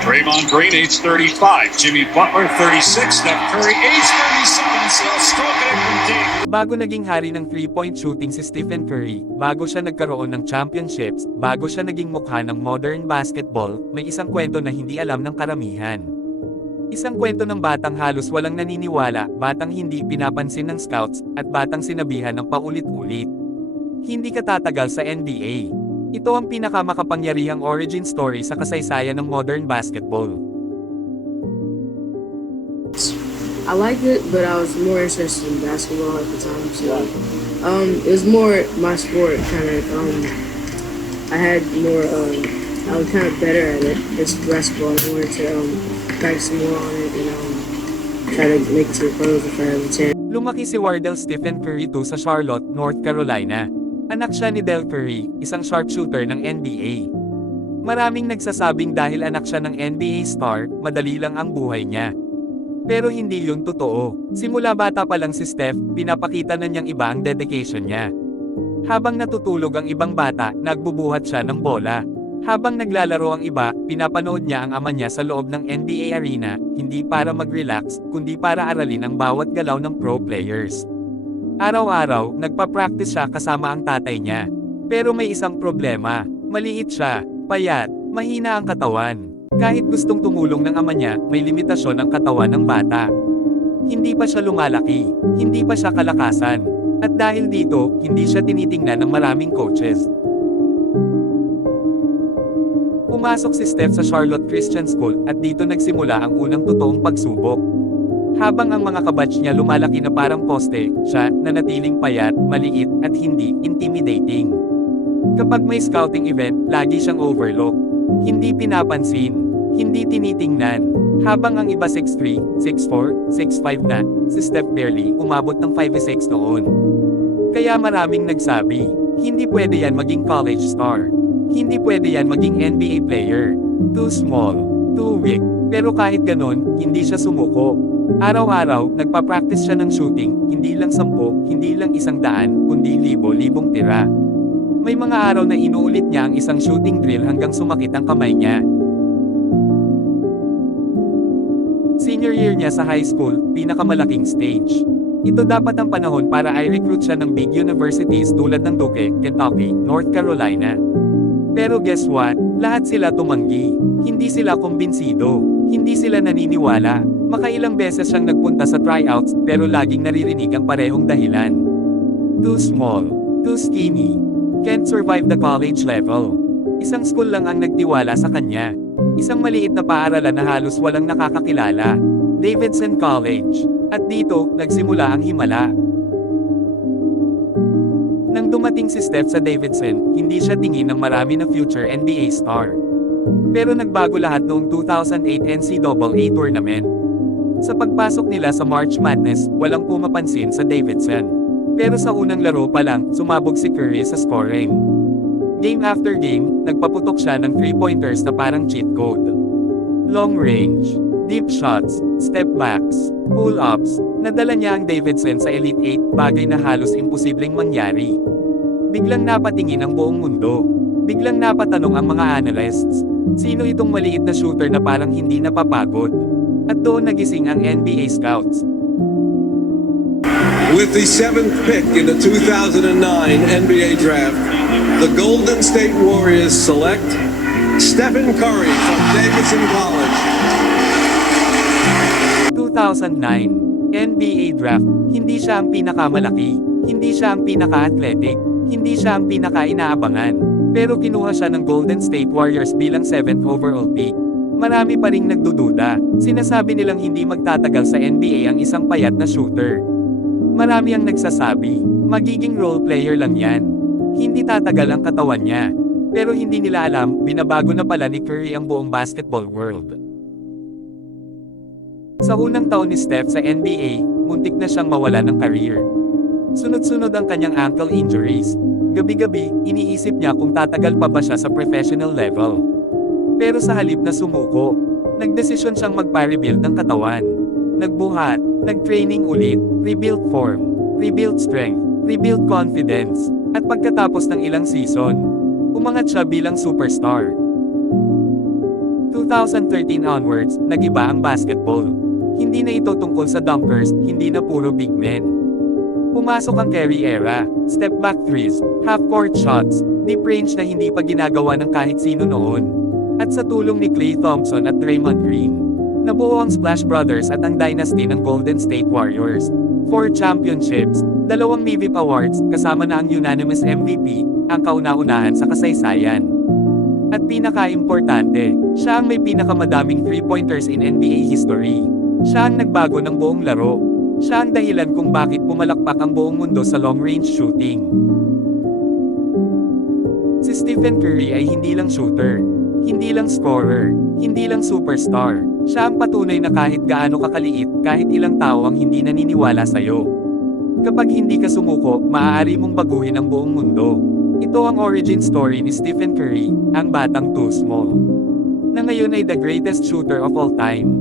Draymond Green, age 35. Jimmy Butler, 36. Steph Curry, age 37. Still stroking it from deep. Bago naging hari ng 3-point shooting si Stephen Curry, bago siya nagkaroon ng championships, bago siya naging mukha ng modern basketball, may isang kwento na hindi alam ng karamihan. Isang kwento ng batang halos walang naniniwala, batang hindi pinapansin ng scouts, at batang sinabihan ng paulit-ulit. Hindi ka tatagal sa NBA. Ito ang pinakamakapangyarihang origin story sa kasaysayan ng modern basketball. I liked it, but I was more interested in basketball at the time. So, it was more my sport. I had more. I was kind of better at it. This basketball. I wanted to practice more on it and try to make it to the pros if I have a chance. Lumaki si Wardell Stephen Curry II sa Charlotte, North Carolina. Anak siya ni Del Curry, isang sharpshooter ng NBA. Maraming nagsasabing dahil anak siya ng NBA star, madali lang ang buhay niya. Pero hindi yun totoo. Simula bata pa lang si Steph, pinapakita na niyang iba ang dedication niya. Habang natutulog ang ibang bata, nagbubuhat siya ng bola. Habang naglalaro ang iba, pinapanood niya ang ama niya sa loob ng NBA arena, hindi para mag-relax, kundi para aralin ang bawat galaw ng pro players. Araw-araw, nagpa-practice siya kasama ang tatay niya. Pero may isang problema, maliit siya, payat, mahina ang katawan. Kahit gustong tumulong ng ama niya, may limitasyon ang katawan ng bata. Hindi pa siya lumalaki, hindi pa siya kalakasan. At dahil dito, hindi siya tinitingnan ng maraming coaches. Pumasok si Steph sa Charlotte Christian School, at dito nagsimula ang unang totoong pagsubok. Habang ang mga kabatch niya lumalaki na parang poste, siya, nanatiling payat, maliit, at hindi intimidating. Kapag may scouting event, lagi siyang overlook. Hindi pinapansin, hindi tinitingnan. Habang ang iba 6'3", 6'4", 6'5 na, si Steph barely umabot ng 5'6 noon. Kaya maraming nagsabi, hindi pwede yan maging college star. Hindi pwede yan maging NBA player. Too small, too weak. Pero kahit ganon, hindi siya sumuko. Araw-araw, nagpa-practice siya ng shooting, hindi lang 10, hindi lang 100, kundi libo-libong tira. May mga araw na inuulit niya ang isang shooting drill hanggang sumakit ang kamay niya. Senior year niya sa high school, pinakamalaking stage. Ito dapat ang panahon para i-recruit siya ng big universities tulad ng Duke, Kentucky, North Carolina. Pero guess what? Lahat sila tumanggi. Hindi sila kumbinsido. Hindi sila naniniwala. Makailang beses siyang nagpunta sa tryouts, pero laging naririnig ang parehong dahilan. Too small. Too skinny. Can't survive the college level. Isang school lang ang nagtiwala sa kanya. Isang maliit na paaralan na halos walang nakakakilala. Davidson College. At dito, nagsimula ang himala. Nang dumating si Steph sa Davidson, hindi siya tingin ng marami na future NBA star. Pero nagbago lahat noong 2008 NCAA tournament. Sa pagpasok nila sa March Madness, walang pumapansin sa Davidson. Pero sa unang laro pa lang, sumabog si Curry sa scoring. Game after game, nagpaputok siya ng 3-pointers na parang cheat code. Long range, deep shots, step backs, pull-ups, nadala niya ang Davidson sa Elite 8, bagay na halos imposibleng mangyari. Biglang napatingin ang buong mundo. Biglang napatanong ang mga analysts, sino itong maliit na shooter na parang hindi napapagod? At doon nagising ang NBA scouts. With the 7th pick in the 2009 NBA draft, the Golden State Warriors select Stephen Curry from Davidson College. 2009 NBA draft, hindi siya ang pinakamalaki, hindi siya ang pinaka-athletic, hindi siya ang pinaka-inaabangan. Pero kinuha siya ng Golden State Warriors bilang 7th overall pick. Marami pa ring nagdududa. Sinasabi nilang hindi magtatagal sa NBA ang isang payat na shooter. Marami ang nagsasabi, magiging role player lang yan. Hindi tatagal ang katawan niya. Pero hindi nila alam, binabago na pala ni Curry ang buong basketball world. Sa unang taon ni Steph sa NBA, muntik na siyang mawala ng career. Sunod-sunod ang kanyang ankle injuries. Gabi-gabi, iniisip niya kung tatagal pa ba siya sa professional level. Pero sa halip na sumuko, nagdesisyon siyang magpa-rebuild ng katawan. Nagbuhat, nag-training ulit, rebuild form, rebuild strength, rebuild confidence, at pagkatapos ng ilang season, umangat siya bilang superstar. 2013 onwards, nag-iba ang basketball. Hindi na ito tungkol sa dunkers, hindi na puro big men. Pumasok ang Curry era, step back threes, half-court shots, deep range na hindi pa ginagawa ng kahit sino noon. At sa tulong ni Klay Thompson at Draymond Green, nabuo ang Splash Brothers at ang dynasty ng Golden State Warriors. 4 championships, 2 MVP awards, kasama na ang unanimous MVP, ang kauna-unahan sa kasaysayan. At pinaka-importante, siya ang may pinakamadaming 3-pointers in NBA history. Siya ang nagbago ng buong laro. Siya ang dahilan kung bakit pumalakpak ang buong mundo sa long-range shooting. Si Stephen Curry ay hindi lang shooter, hindi lang scorer, hindi lang superstar. Siya ang patunay na kahit gaano kakaliit, kahit ilang tao ang hindi naniniwala sa'yo. Kapag hindi ka sumuko, maaari mong baguhin ang buong mundo. Ito ang origin story ni Stephen Curry, ang batang too small, na ngayon ay the greatest shooter of all time.